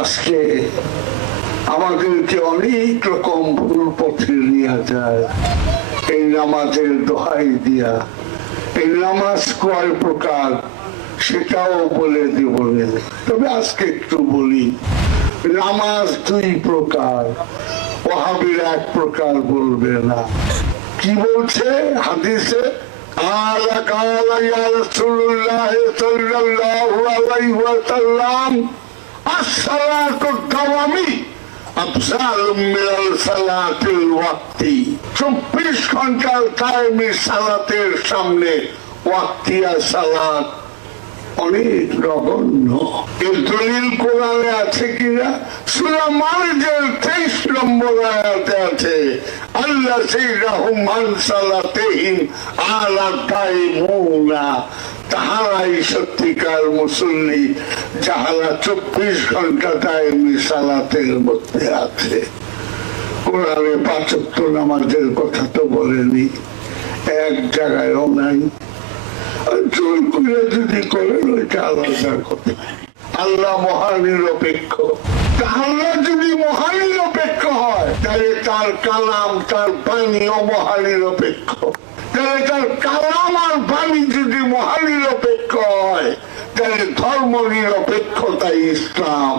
আজকে আমাদেরকে অনেক রকম ভুল পথে নিয়ে যায়। এই নামাজের দোহাই দিয়া। এই নামাজ কয় প্রকার সেটাও বলে দিব তবে আজকে একটু বলি, নামাজ দুই প্রকার ওহাবির এক প্রকার বলবে না। কি বলছে হাদিসে? আলা কালা ইয়া রাসূলুল্লাহ সাল্লাল্লাহু আলাইহি ওয়াসাল্লাম 24 ঘণ্টার টাইমে সালাতের সামনে সালাত অনেক নগণ্য এর দলিল কোরআনে আছে কিনা? সুরা তেইশ নম্বর আয়াতে আছে, আল্লাহ সেই রহমান সালাতেহীন আলা তাইমুনা তাহারাই সত্যিকার মুসল্লি, যাহারা চব্বিশ ঘণ্টা টাইমে সালাতের মধ্যে আছে। কোরআনে পাঁচক্ত নামাজের কথা তো বলেনি, এক জায়গায়ও নাই। জোর করে যদি করেন, ওইটা আলাদা কথা। আল্লাহ মহানিরপেক্ষ আল্লাহ যদি মহানিরপেক্ষ হয়, তাহলে তার কালাম, তার বাণীও মহানিরপেক্ষ তাহলে তার কালাম আর বাণী যদি মহানিরপেক্ষ হয় তাহলে ধর্ম নিরপেক্ষতা ইসলাম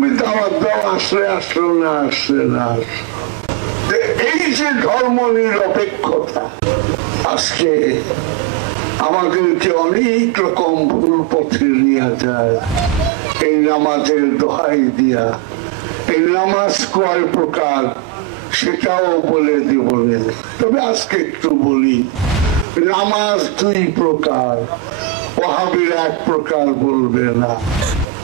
তুমি দাওয়াত দাও, আসলে, আসলো না, আসলে না এই যে ধর্ম নিরপেক্ষতা আজকে আমাদেরকে অনেক রকম ভুল পথে নিয়ে যায়। এই নামাজের দোহাই দিয়া, এই নামাজ কয় প্রকার, সেটাও বলে দিব তবে আজকে একটু বলি, নামাজ দুই প্রকার, ওহাবির এক প্রকার বলবে না।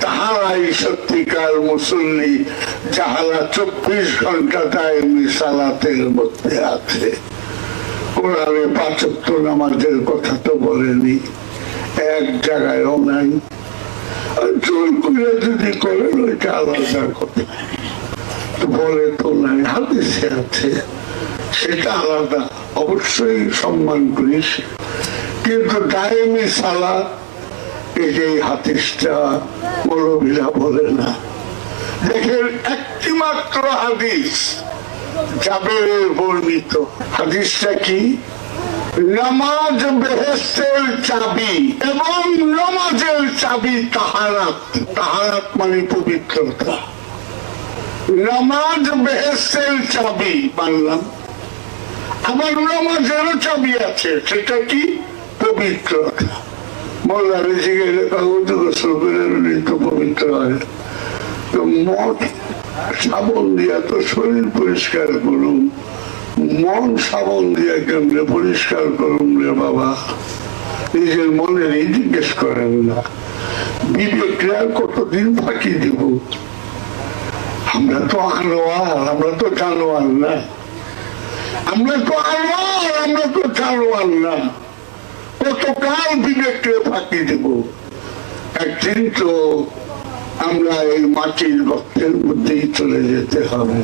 তাহারাই সত্যিকার মুসল্লি, যাহারা চব্বিশ ঘণ্টা মধ্যে আছে। কোরআনে নামাজের কথা তো বলেনি, এক জায়গায়ও নাই। জোর করে যদি করেন, ওইটা আলাদা কথা। বলে তো নাই, হাদিসে আছে, সেটা আলাদা। অবশ্যই সম্মান করিস। কিন্তু দায়মি সালা এই যে হাদিসটা মৌলভীরা বলে না। দেখেন একটি মাত্র হাদিস জাবেরের বর্ণিত। হাদিসটা কি? নামাজ বেহেস্তের চাবি এবং নামাজের চাবি তাহারাত। তাহারাত মানে পবিত্রতা। নামাজ বেহেস্তের চাবি মানলাম সেটা কি? তো পবিত্র হয়। তো মঠ তো শরীর পরিষ্কার করুন। মন সাবন দিয়া কেমনে পরিষ্কার করুন রে বাবা? নিজের মনেরই জিজ্ঞেস করেন না। বিবেকরা কতদিন ফাঁকি দিব? আমরা তো আনোয়ার আমরা তো জানোয়ার না। আমরা তো আনোয়ার আমরা তো জানোয়ার না। কতকাল বিবেককে ফাঁকি দেব? একদিন তো আমরা এই মাটির গর্তের মধ্যেই চলে যেতে হবে।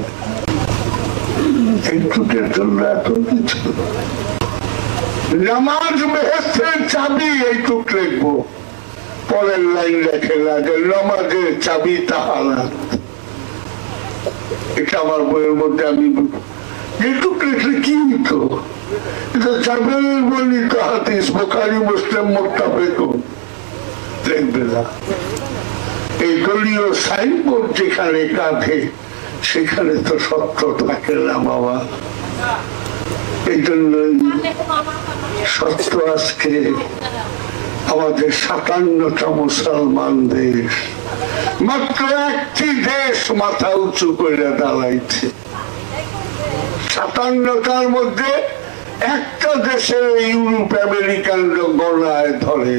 নামাজ লাইন চাবি এটা মধ্যে আমি মুসলিম মোত্তাফেকুন দেখবে না এই দলীয় সাইনবোর্ড যেখানে কাঁধে, সেখানে তো সত্য থাকে না, বাবা। এই জন্যই সত্য আজকে আমাদের সাতান্নটা মুসলমান দেশ। মাত্র একটি দেশ মাথা উঁচু করে দাঁড়াইছে। সাতান্নটার মধ্যে একটা দেশের ইউরোপ আমেরিকান গলায় ধরে।